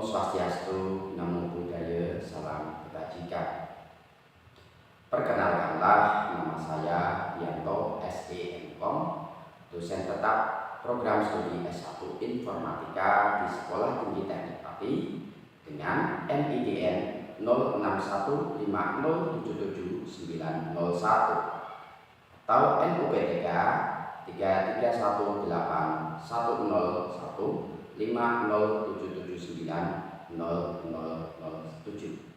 Om Swastiastu, Namo Buddhaya, Salam Kebajikan. Perkenalkanlah, nama saya Yanto S.E.M.Com, dosen tetap program studi S1 Informatika di Sekolah Tinggi Teknik Pati dengan NIDN 0615077901 atau NUP3 3318110779007.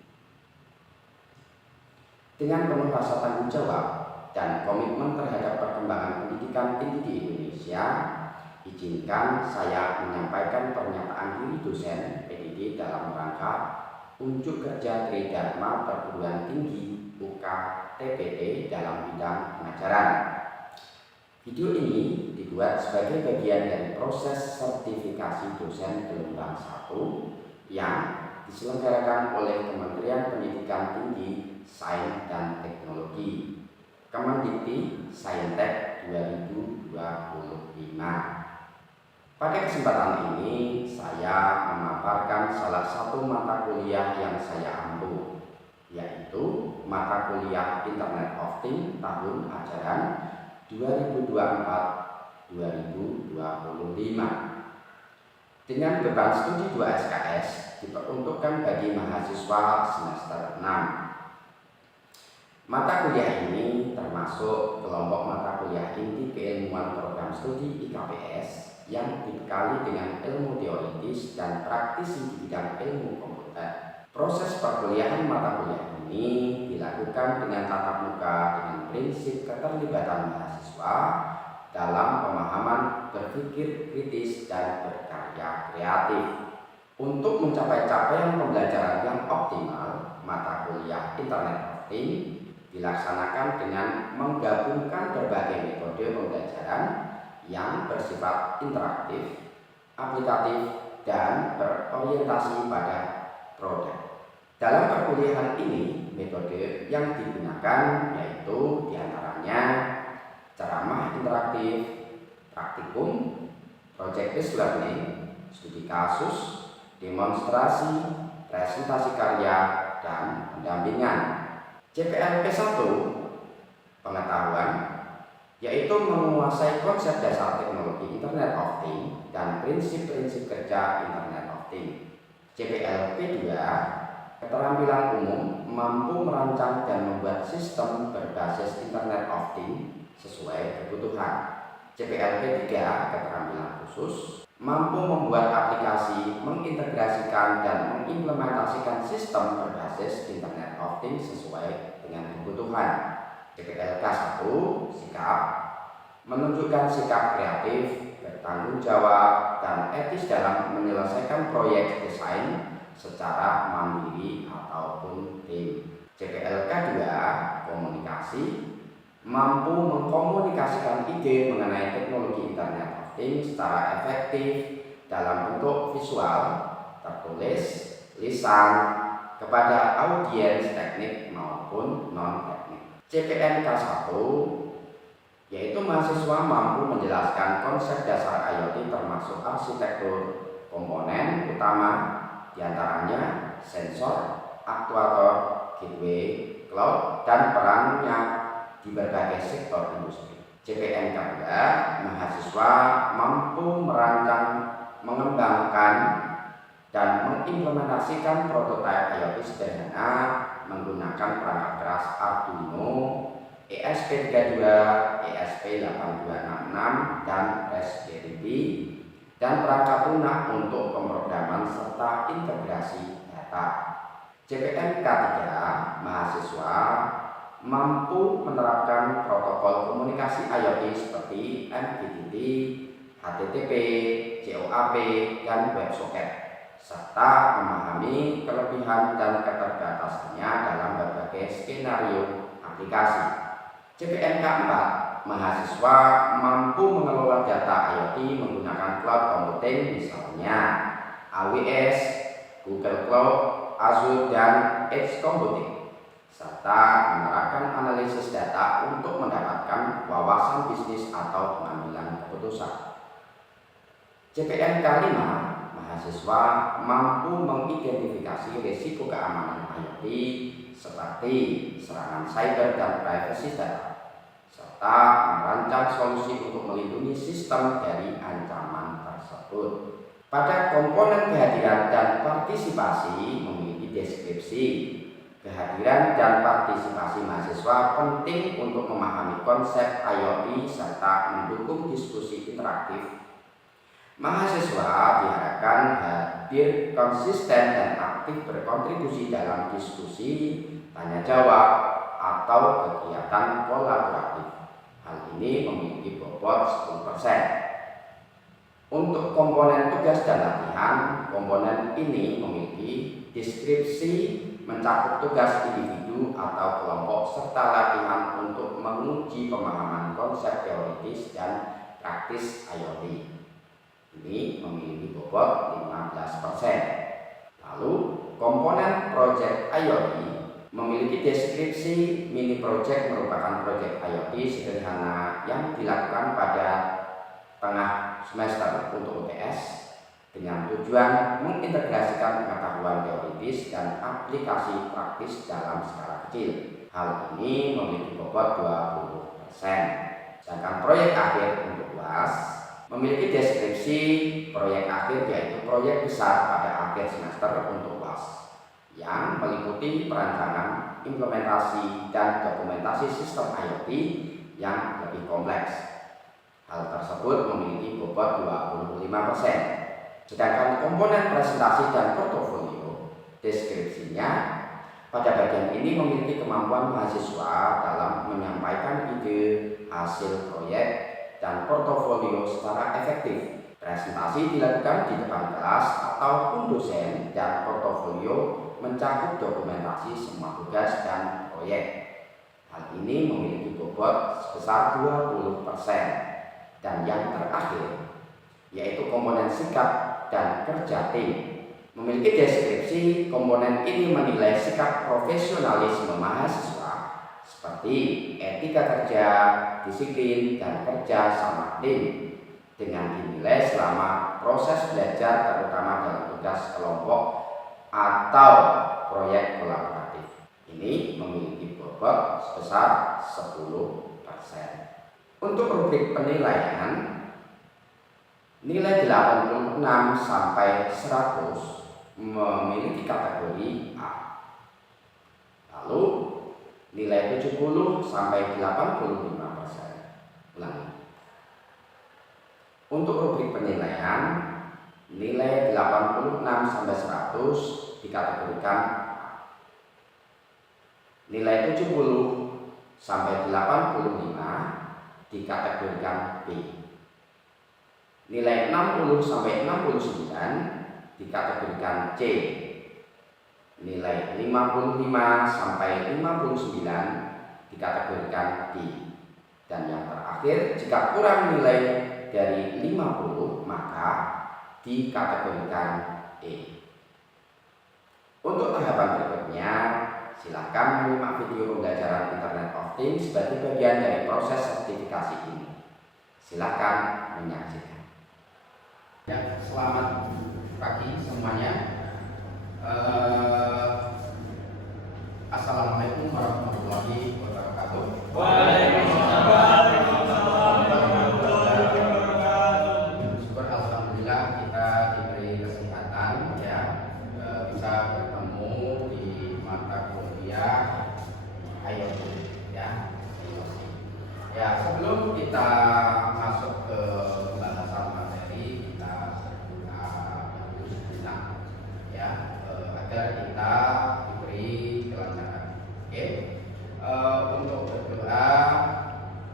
Dengan penuh rasa tanggung jawab dan komitmen terhadap perkembangan pendidikan tinggi di Indonesia, izinkan saya menyampaikan pernyataan diri dosen PDD dalam rangka unjuk kerja Tridharma Perguruan Tinggi UK TPT dalam bidang pengajaran. Video ini dibuat sebagai bagian dari proses sertifikasi dosen gelombang 1 yang diselenggarakan oleh Kementerian Pendidikan Tinggi, Sains dan Teknologi, Kemendikti Saintek 2025. Pada kesempatan ini saya memaparkan salah satu mata kuliah yang saya ampu, yaitu mata kuliah Internet of Things tahun ajaran 2024-2025 dengan beban studi 2 SKS diperuntukkan bagi mahasiswa semester 6. Mata kuliah ini termasuk kelompok mata kuliah inti keilmuan program studi IKPS yang dibekali dengan ilmu teoritis dan praktisi di bidang ilmu komputer. Proses perkuliahan mata kuliah ini dilakukan dengan tatap muka dengan prinsip keterlibatan mahasiswa dalam pemahaman berpikir kritis dan berkarya kreatif. Untuk mencapai capaian pembelajaran yang optimal, mata kuliah Internet of Things dilaksanakan dengan menggabungkan berbagai metode pembelajaran yang bersifat interaktif, aplikatif, dan berorientasi pada produk. Dalam perkuliahan ini, metode yang digunakan yaitu diantaranya ceramah interaktif, praktikum, project-based learning, studi kasus, demonstrasi, presentasi karya, dan pendampingan. CPLP 1, pengetahuan, yaitu menguasai konsep dasar teknologi Internet of Things dan prinsip-prinsip kerja Internet of Things. CPLP 2, keterampilan umum, mampu merancang dan membuat sistem berbasis Internet of Things sesuai kebutuhan. CPLP 3, keterampilan khusus, mampu membuat aplikasi, mengintegrasikan dan mengimplementasikan sistem berbasis Internet of Things sesuai dengan kebutuhan. CPLK 1, sikap, menunjukkan sikap kreatif, bertanggung jawab, dan etis dalam menyelesaikan proyek desain secara mandiri ataupun tim. CPLK 2, komunikasi, mampu mengkomunikasikan ide mengenai teknologi Internet of Things secara efektif dalam bentuk visual, tertulis, lisan, kepada audiens teknik maupun non-teknik. CPNK 1, yaitu mahasiswa mampu menjelaskan konsep dasar IoT termasuk arsitektur komponen utama, diantaranya sensor, aktuator, gateway, cloud, dan perannya di berbagai sektor industri. CPNK 2, mahasiswa mampu merancang, mengembangkan, dan mengimplementasikan prototipe IoT sederhana menggunakan perangkat keras Arduino, ESP32, ESP8266, dan Raspberry Pi, dan perangkat lunak untuk pemrograman serta integrasi data. CPNK 3, mahasiswa mampu menerapkan protokol komunikasi IoT seperti MQTT, HTTP, COAP, dan WebSocket, serta memahami kelebihan dan keterbatasannya dalam berbagai skenario aplikasi. CPNK 4, mahasiswa mampu mengelola data IoT menggunakan cloud computing misalnya AWS, Google Cloud, Azure, dan Edge Computing, serta menerapkan analisis data untuk mendapatkan wawasan bisnis atau pengambilan keputusan. CPNK 5, mahasiswa mampu mengidentifikasi risiko keamanan IoT seperti serangan cyber dan privasi data, serta merancang solusi untuk melindungi sistem dari ancaman tersebut. Pada komponen kehadiran dan partisipasi memiliki deskripsi. Kehadiran dan partisipasi mahasiswa penting untuk memahami konsep IoT serta mendukung diskusi interaktif. Mahasiswa diharapkan hadir konsisten dan aktif berkontribusi dalam diskusi, tanya jawab, atau kegiatan kolaboratif. Hal ini memiliki bobot 10%. Untuk komponen tugas dan latihan, komponen ini memiliki deskripsi, mencakup tugas individu atau kelompok, serta latihan untuk menguji pemahaman konsep teoritis dan praktis IoT. Ini memiliki bobot 15%. Lalu, komponen project IoT memiliki deskripsi. Mini project merupakan project IoT sederhana yang dilakukan pada tengah semester untuk UTS dengan tujuan mengintegrasikan pengetahuan teoritis dan aplikasi praktis dalam skala kecil. Hal ini memiliki bobot 20%. Sedangkan proyek akhir untuk UAS memiliki deskripsi. Proyek akhir yaitu proyek besar pada akhir semester untuk UAS yang meliputi perancangan, implementasi, dan dokumentasi sistem IoT yang lebih kompleks. Hal tersebut memiliki bobot 25%. Sedangkan komponen presentasi dan portofolio, deskripsinya pada bagian ini memiliki kemampuan mahasiswa dalam menyampaikan ide, hasil proyek, dan portofolio secara efektif. Presentasi dilakukan di depan kelas ataupun dosen, dan portofolio mencakup dokumentasi semua tugas dan proyek. Hal ini memiliki bobot sebesar 20%. Dan yang terakhir, yaitu komponen sikap dan kerja tim. Memiliki deskripsi. Komponen ini menilai sikap profesionalisme mahasiswa seperti etika kerja, disiplin, dan kerja sama tim dengan dinilai selama proses belajar, terutama dalam tugas kelompok atau proyek kolaboratif. Ini memiliki bobot sebesar 10%. Untuk rubrik penilaian, nilai 86 sampai 100 memiliki kategori A. Lalu nilai 70 sampai 85%. Ulangi. Untuk rubrik penilaian, nilai 86 sampai 100 dikategorikan A. Nilai 70 sampai 85 dikategorikan B. Nilai 60 sampai 69 dikategorikan C. Nilai 55 sampai 59 dikategorikan D. Dan yang terakhir, jika kurang nilai dari 50 maka dikategorikan E. Untuk tahapan berikutnya, silakan menyimak video pembelajaran Internet of Things sebagai bagian dari proses sertifikasi ini. Silakan menyaksikan. Ya, selamat pagi semuanya. Assalamualaikum warahmatullahi wabarakatuh. Waalaikumsalam. Syukur alhamdulillah kita diberi kesempatan ya bisa bertemu di mata kuliah IoT ya. Ya, sebelum kita masuk ke pembahasan materi, kita berdoa dulu sejenak ya agar kita diberi kelancaran. Oke. Untuk berdoa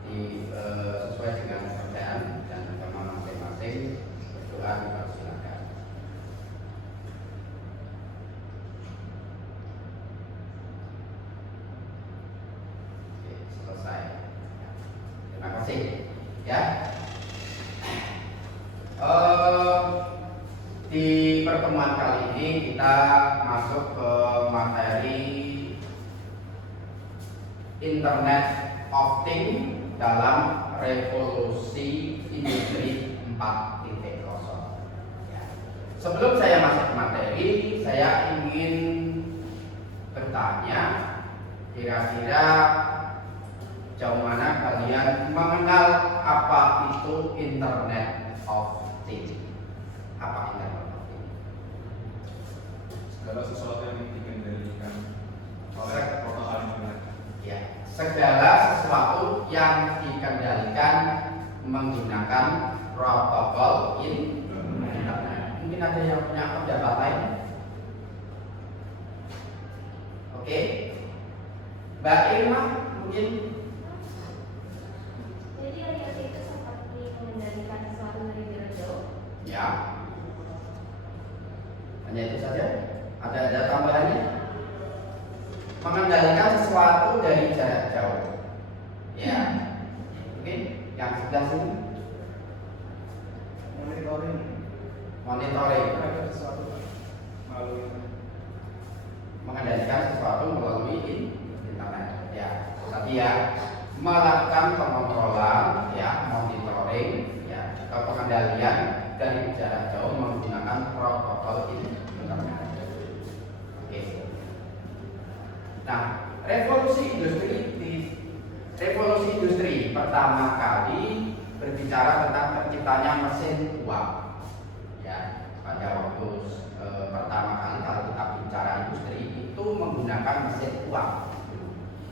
sesuai dengan kepercayaan dan agama masing-masing, berdoa dipersilakan. Oke, selesai. Terima kasih ya. Di pertemuan kali ini kita masuk ke materi Internet of Things dalam revolusi industri 4.0 ya. Sebelum saya masuk ke materi, saya ingin bertanya, kira-kira jauh mana kalian mengenal apa itu Internet of Things? Apa Internet of Things? Segala sesuatu yang dikendalikan oleh protokol internet. Ya, segala sesuatu yang dikendalikan menggunakan protokol internet. Mungkin ada yang punya pendapat lain? Oke, Mbak Irma mungkin. Jadi IoT itu seperti mengendalikan sesuatu dari jarak jauh. Ya, hanya itu saja. Ada tambahannya? Mengendalikan sesuatu dari jarak jauh. Ya, oke. Yang sebelah sini monitoring. Mengendalikan sesuatu melalui internet. Ya, tadi ya, melakukan pengontrolan, ya, monitoring, ya, atau pengendalian dari jarak jauh menggunakan protokol internet. Oke. Nah, revolusi industri pertama kali berbicara tentang terciptanya mesin uang. Ya, pada waktu pertama kali kalau kita bicara industri itu menggunakan mesin uang.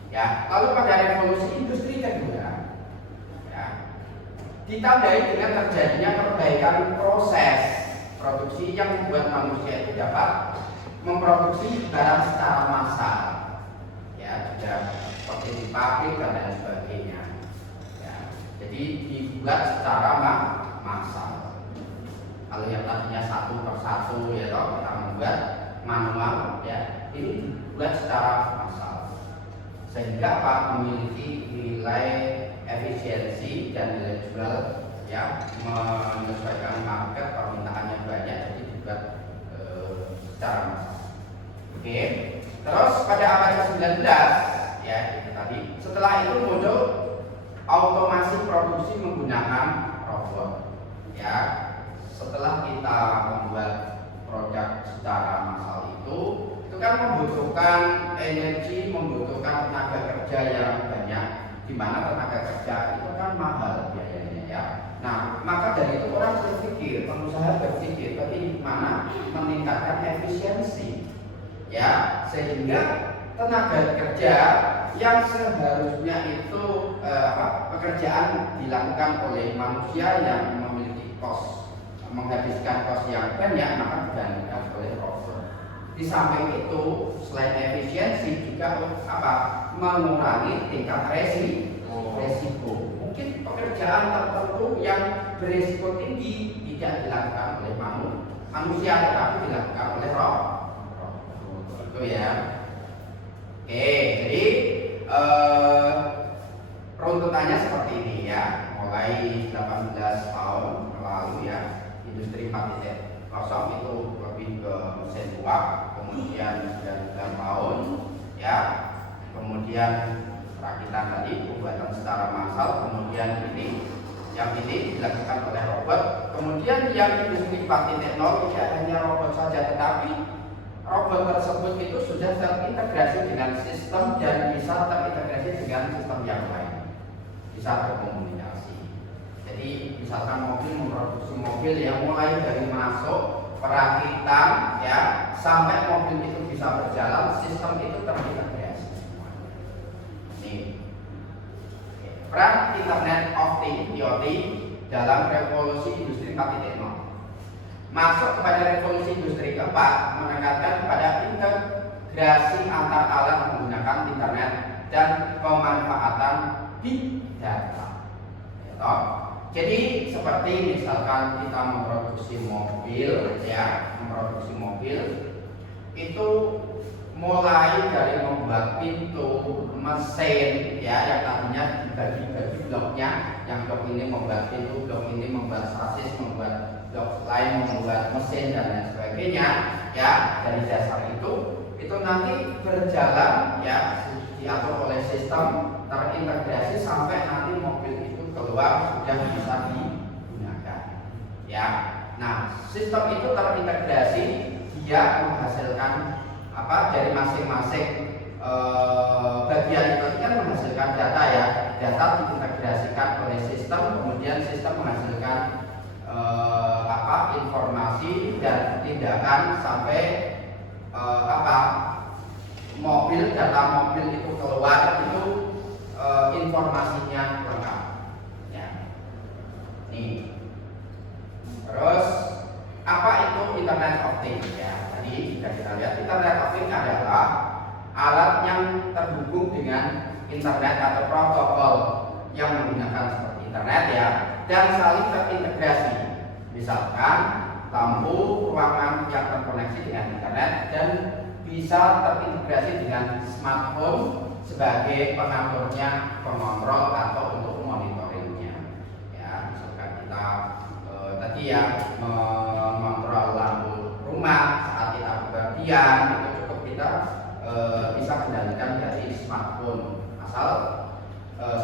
Ya, lalu pada revolusi industri kedua, ya, ditandai dengan terjadinya perbaikan proses produksi yang membuat manusia itu dapat memproduksi barang secara massal, ya, juga seperti di pabrik dan lain sebagainya. Ya, jadi dibuat secara massal. Kalau yang tadinya satu persatu, ya, toh kita membuat manual, ya, ini dibuat secara massal. Sehingga apa, memiliki nilai efisiensi dan nilai jual, ya, menyesuaikan market, permintaannya banyak, jadi dibuat secara massal. Oke. Terus pada abad ke-19, ya, itu tadi. Setelah itu muncul otomasi produksi menggunakan robot. Ya, setelah kita membuat produk secara massal itu kan membutuhkan energi, membutuhkan tenaga kerja yang banyak, di mana tenaga kerja itu kan mahal biayanya, ya. Nah, maka dari itu orang berpikir, pengusaha berpikir bagaimana meningkatkan efisiensi, ya, sehingga tenaga kerja yang seharusnya itu pekerjaan dilakukan oleh manusia yang memiliki menghabiskan kos yang banyak, maka digantikan oleh robot. Di samping itu, selain efisiensi juga mengurangi tingkat resiko. Mungkin pekerjaan tertentu yang berisiko tinggi tidak dilakukan oleh manusia, tetapi dilakukan oleh robot. Itu ya. Oke, jadi runtutannya seperti ini, ya. Mulai 18 tahun lalu, ya, industri 4.0 itu lebih ke mesin uang, kemudian 9 tahun, ya, kemudian perakitan tadi pembuatan secara massal, kemudian yang ini dilakukan oleh robot, kemudian yang industri 4.0 tidak hanya robot saja, tetapi robot tersebut itu sudah terintegrasi dengan sistem dan bisa terintegrasi dengan sistem yang lain, bisa berkomunikasi. Jadi misalkan mobil memproduksi mobil yang mulai dari masuk perakitan, ya, sampai mobil itu bisa berjalan, sistem itu terintegrasi. Ini peran Internet of Things (IoT) dalam revolusi industri 4.0. Masuk kepada revolusi industri keempat, menekankan pada integrasi antar alat menggunakan internet dan pemanfaatan big data. Jadi seperti misalkan kita memproduksi mobil, ya, memproduksi mobil itu mulai dari membuat pintu, mesin, ya, yang tadinya dibagi-bagi bloknya, yang blok ini membuat pintu, blok ini membuat sasis, membuat blok lain membuat mesin dan lain sebagainya, ya. Dari dasar itu nanti berjalan, ya, diatur oleh sistem, terintegrasi sampai nanti mobil itu keluar sudah bisa digunakan. ya. Nah, sistem itu terintegrasi, dia menghasilkan dari masing-masing bagian itu kan menghasilkan data ya. Data diintegrasikan oleh sistem, kemudian sistem menghasilkan informasi dan tindakan sampai data mobil itu keluar itu informasinya lengkap ya. Nih. Terus apa itu Internet of Things ya? Tadi sudah kita lihat Internet of Things adalah alat yang terhubung dengan internet atau protokol yang menggunakan seperti internet ya dan saling terintegrasi. Misalkan lampu ruangan yang terkoneksi dengan internet dan bisa terintegrasi dengan smartphone sebagai pengaturnya, pengontrol atau untuk monitoringnya. Ya, misalkan kita tadi ya mengontrol lampu rumah saat kita bepergian itu cukup kita bisa kendalikan dari smartphone. Asal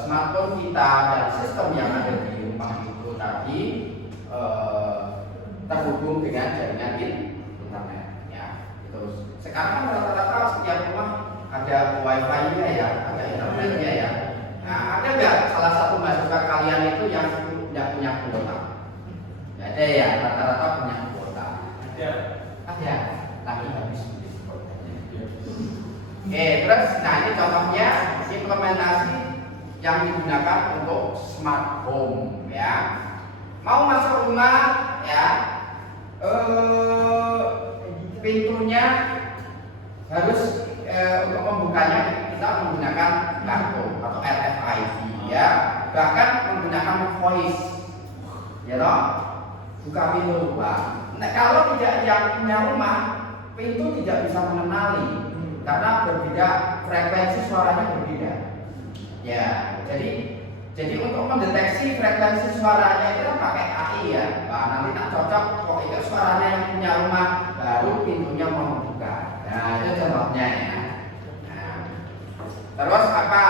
smartphone kita dan sistem yang ada di rumah itu tadi terhubung dengan jaringan internet ya. Terus sekarang rata-rata setiap rumah ada wifi-nya ya, ada internetnya ya. Nah, ada nggak salah satu mahasiswa kalian itu yang tidak punya kuota? Nggak ada ya, rata-rata punya kuota. Ada, tapi habis kuotanya. Oke, terus nah ini contohnya implementasi yang digunakan untuk smart home ya. Mau masuk rumah ya, pintunya harus untuk membukanya kita menggunakan kartu atau RFID ya, bahkan menggunakan voice ya toh, buka pintu Pak. Nah, kalau tidak yang punya rumah, pintu tidak bisa mengenali karena berbeda, frekuensi suaranya berbeda ya. Jadi untuk mendeteksi frekuensi suaranya itu kan pakai AI ya. Nah, nanti tak cocok kok itu suaranya yang punya rumah baru pintunya mau membuka. Nah, itu contohnya ya. Nah, terus apa?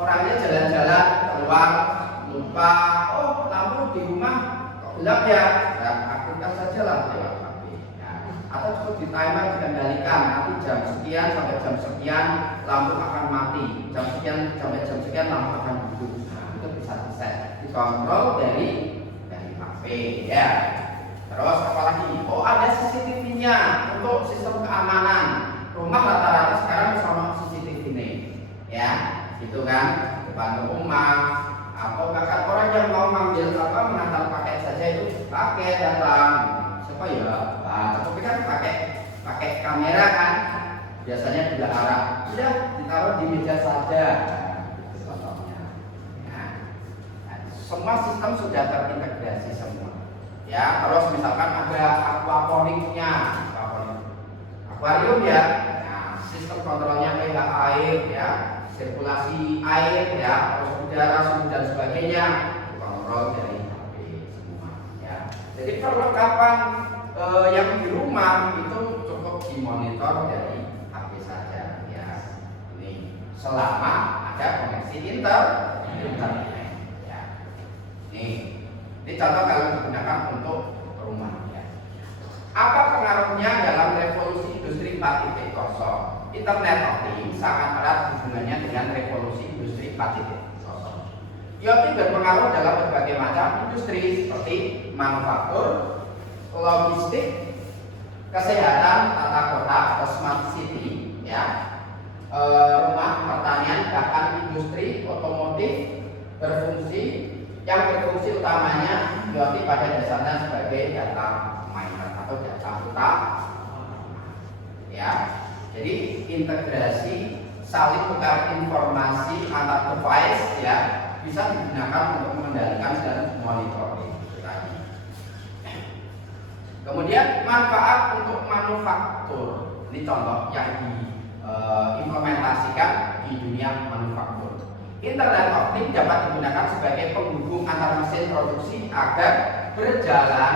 Orangnya jalan-jalan keluar lupa, oh lampu di rumah kok gelap ya. Nah, aktifkan saja lampu lewat HP. Nah, atau cukup di timer dikendalikan nanti jam sekian sampai jam sekian lampu akan mati, jam sekian sampai jam sekian lampu akan hidup. Nah, itu bisa dikontrol dari HP ya. Terus apalagi? Oh, ada CCTV-nya untuk sistem keamanan. Rumah rata-rata sekarang sama CCTV nih. Ya, gitu kan? Depan rumah atau bahkan orang yang mau ngambil mengantar paket saja itu pakai datang. Siapa ya? Nah, tapi kan pakai kamera kan. Biasanya juga arah sudah ditaruh di meja saja. Itu contohnya. Nah, semua sistem sudah terintegrasi semua. Ya, terus misalkan ada aquaponiknya, akuarium ya. Nah, sistem kontrolnya pH air ya, sirkulasi air ya, terus udara, suhu dan sebagainya, kontrol dari HP semua ya. Jadi perlengkapan yang di rumah itu cukup dimonitor dari HP saja ya. Ini selama ada koneksi internet ya. Ini contoh kalau digunakan untuk rumah ya. Apa pengaruhnya dalam revolusi industri 4.0? Internet of Things sangat erat hubungannya dengan revolusi industri 4.0. IoT berpengaruh dalam berbagai macam industri seperti manufaktur, logistik, kesehatan, tata kota atau smart city ya, rumah, pertanian, bahkan industri otomotif yang berfungsi utamanya IoT pada dasarnya sebagai data miner atau data utama ya. Jadi integrasi saling tukar informasi antar device ya bisa digunakan untuk mengendalikan dan monitoring. Kemudian manfaat untuk manufaktur. Ini contoh yang diimplementasikan di dunia manufaktur. Internet of Things dapat digunakan sebagai penghubung antar mesin produksi agar berjalan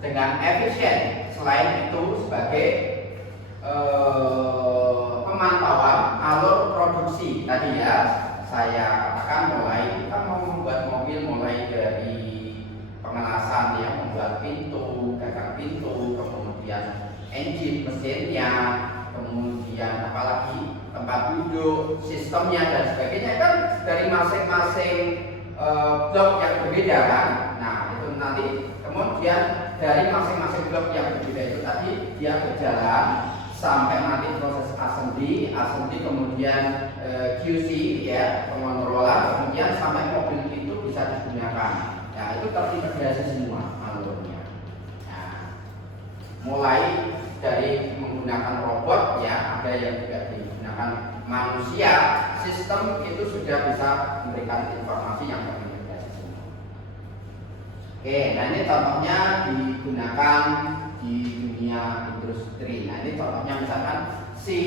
dengan efisien. Selain itu sebagai pemantauan alur produksi. Tadi ya saya katakan mulai kita mau membuat mobil mulai dari pengelasan ya, membuat pintu, gagang pintu, kemudian engine mesinnya, kemudian apalagi tempat duduk, sistemnya dan sebagainya kan dari masing-masing blok yang berbeda kan. Nah itu nanti kemudian dari masing-masing blok yang berbeda itu tadi dia berjalan sampai nanti proses assembly kemudian QC ya, pengontrolan, kemudian sampai mobil itu bisa digunakan. Nah itu terintegrasi semua alurnya. Nah, mulai dari menggunakan robot ya, ada yang juga digunakan manusia, sistem itu sudah bisa memberikan informasi yang terintegrasi semua. Oke, nah ini contohnya digunakan di dunia industri. Nah ini contohnya misalkan si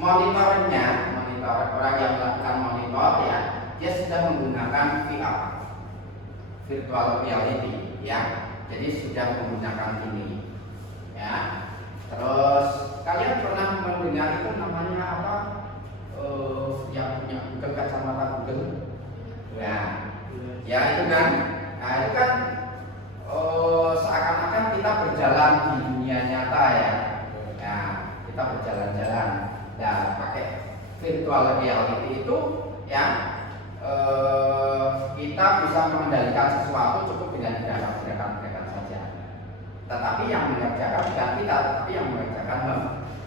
monitornya, orang yang melakukan monitor ya, dia sudah menggunakan VR, virtual reality ya, jadi sudah menggunakan ini ya. Terus kalian pernah mendengar itu namanya apa, yang punya Google, kacamata Google ya itu kan. Nah itu kan seakan-akan kita berjalan di dunia nyata ya. Nah kita berjalan-jalan dan pakai virtual reality itu ya, kita bisa mengendalikan sesuatu cukup dengan gerakan-gerakan saja. Tetapi yang mengerjakan bukan kita, tetapi yang mengerjakan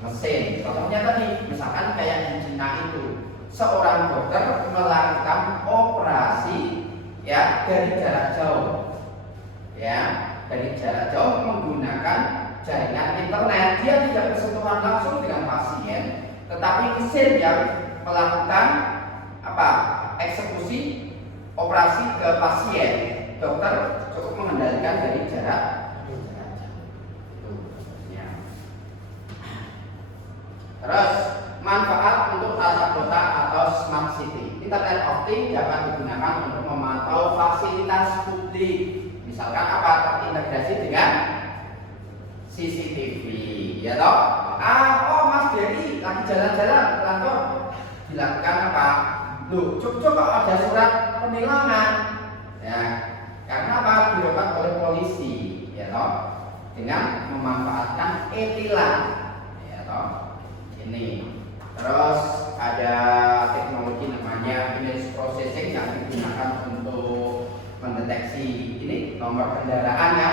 mesin. Contohnya tadi, misalkan kayak di Cina itu, seorang dokter melakukan operasi ya dari jarak jauh, ya dari jarak jauh menggunakan jaringan internet. Dia tidak bersentuhan langsung dengan pasien, tetapi mesin yang melakukan apa? Eksekusi operasi ke pasien. Dokter cukup mengendalikan dari jarak jauh. Terus manfaat untuk tata kota atau smart city. Internet of Things dapat digunakan untuk memantau fasilitas publik. Misalkan apa? Terintegrasi dengan CCTV, ya toh? Oh Mas Dery lagi jalan-jalan ke kantor, dilakukan apa? Loh, coba ada surat penilangan, ya, karena apa? Dilakukan oleh polisi, ya toh? Dengan memanfaatkan e-tilang, ya toh? Ini. Terus ada teknologi namanya image processing yang digunakan untuk mendeteksi ini nomor kendaraan ya.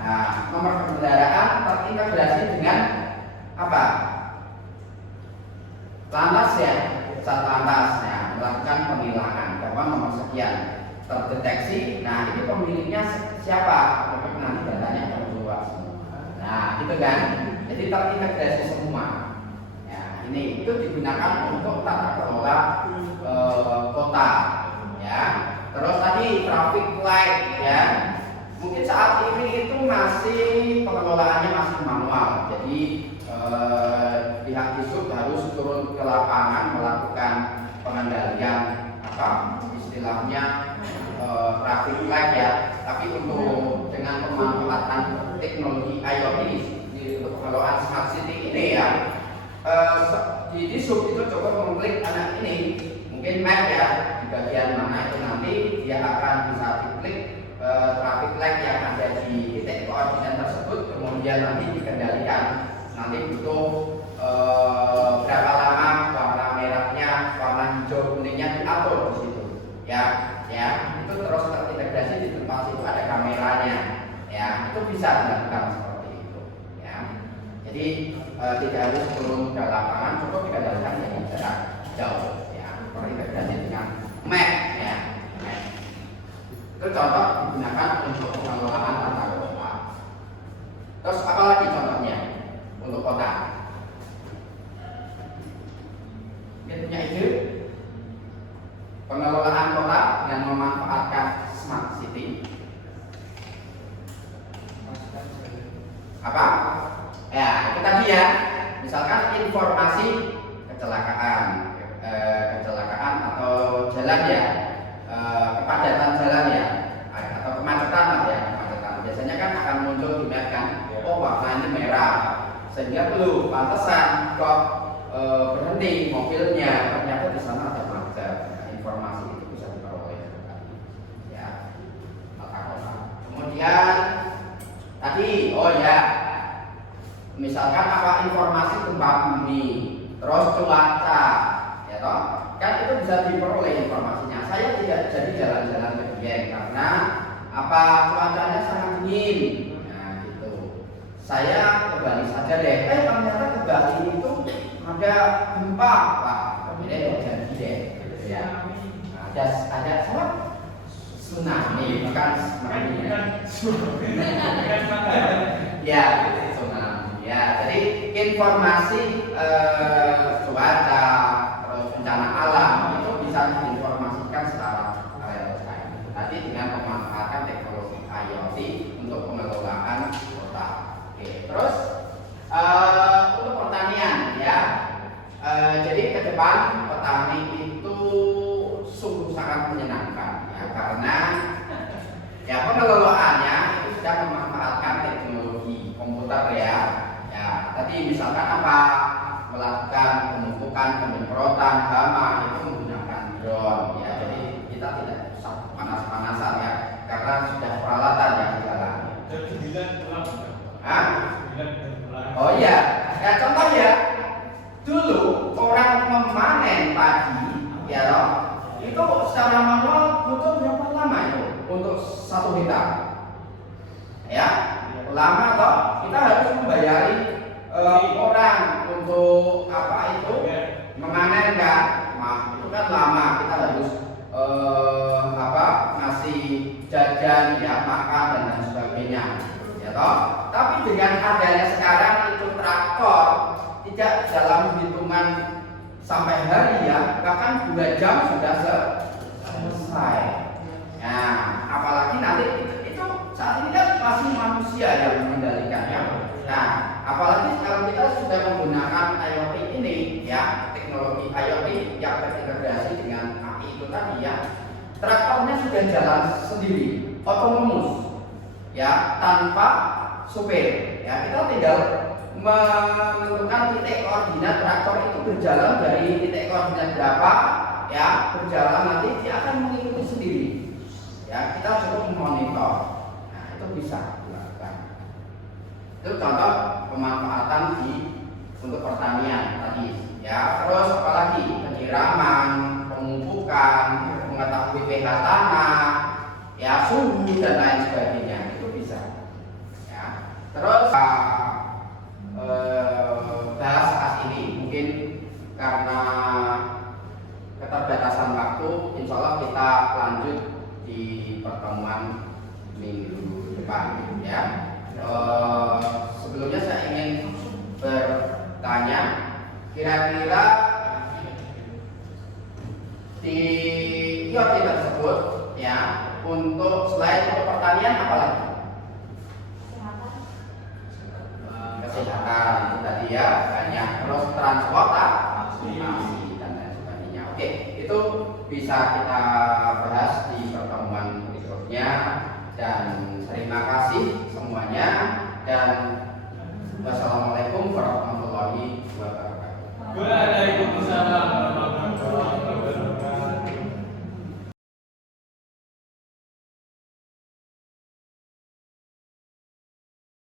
Nah, nomor kendaraan terintegrasi dengan apa? Lantas ya, Satlantas ya, melakukan penilangan bahwa nomor sekian terdeteksi. Nah, ini pemiliknya siapa? Nanti datanya keluar semua. Nah, itu kan. Jadi terintegrasi semua. Ya, ini itu digunakan untuk tata kelola kota ya. Terus tadi traffic light ya. Mungkin saat ini itu masih pengelolaannya masih manual. Jadi pihak disub harus turun ke lapangan melakukan pengendalian apa istilahnya traffic light ya. Tapi untuk dengan pemanfaatan teknologi IoT untuk pengelolaan smart city ini ya, di disub itu coba mengklik anak ini, mungkin map ya, di bagian mana itu nanti dia akan bisa diklik traffic light yang ada di titik koordinat tersebut, kemudian nanti dikendalikan. Nanti butuh berapa lama warna merahnya, warna hijau, kuningnya diatur di situ. Ya, itu terus terintegrasi di tempat situ ada kameranya. Ya, itu bisa dilakukan seperti itu. Ya, jadi tidak harus turun ke lapangan, cukup dikendalikan dari jarak jauh. Ya, terintegrasi dengan map. Ya, map. Itu contoh digunakan untuk pengelolaan tata kota. Terus apa lagi contohnya untuk kota? Kita punya ide pengelolaan kota dengan memanfaatkan smart city. Apa? Ya, itu tadi ya. Misalkan informasi kecelakaan atau jalan ya, kepadatan jalan ya, atau kemacetan lah ya, kemacetan. Biasanya kan akan muncul di map kan, oh warna ini merah, sehingga lu pantesan kok berhenti mobilnya, ternyata di sana ada macet. Nah, informasi itu bisa diperoleh ya, tata kemudian tadi, oh ya, misalkan apa informasi gempa bumi, terus cuaca, ya toh, kan itu bisa diperoleh informasinya. Saya tidak jadi jalan-jalan ke Dieng karena apa cuacanya sangat dingin. Nah gitu. Saya ke Bali saja deh. Ternyata ke Bali itu ada gempa, Pak. Kemudian jadi deh, gitu ya. Ada apa? Tsunami, bukan tsunami. Ya, tsunami. Ya, jadi informasi cuaca, terus bencana alam itu bisa diinformasikan secara real time. Tadi dengan memanfaatkan teknologi IoT untuk pengelolaan kota. Oke, terus untuk pertanian ya. Jadi ke depan petani itu sungguh sangat menyenangkan ya karena ya pengelolaannya itu sudah memanfaatkan teknologi komputer ya. Ya, tadi misalkan apa melakukan pemupukan, penyemprotan hama itu menggunakan drone ya. Jadi kita tidak usah panas-panasan ya karena sudah peralatan yang jalan. Oh iya, ya contoh ya. Dulu orang memanen padi ya loh, itu secara manual butuh berapa lama itu untuk 1 hektar? Ya, lama toh. Kita harus membayari orang untuk apa itu memanen kan? Itu kan lama. Kita harus ngasih jajan ya, makan dan lain sebagainya. Ya toh. Tapi dengan adanya sekarang itu traktor, tidak dalam hitungan sampai hari ya, bahkan 2 jam sudah selesai. Nah, apalagi nanti itu saat ini kan masih manusia yang mengendalikannya. Nah, apalagi kalau kita sudah menggunakan IoT ini ya, teknologi IoT yang terintegrasi dengan AI itu tadi ya, traktornya sudah jalan sendiri, otonom ya, tanpa supir. Ya, kita tinggal menentukan titik koordinat traktor itu berjalan dari titik koordinat berapa ya, berjalan nanti dia akan mengikuti sendiri ya, kita cukup memonitor. Nah itu bisa dilakukan. Itu contoh pemanfaatan untuk pertanian tadi ya. Terus apalagi penyiraman, pemupukan, mengetahui pH tanah ya, suhu dan lain sebagainya itu bisa ya. Terus bahas saat ini mungkin karena keterbatasan waktu, insya Allah kita lanjut di pertemuan minggu depan ya. Sebelumnya saya ingin bertanya, kira-kira di IoT tersebut ya, untuk selain untuk pertanian apa lagi? Kesehatan itu tadi ya, banyak. Terus transportasi dan lain sebagainya. Oke, itu bisa kita bahas di pertemuan berikutnya. Dan terima kasih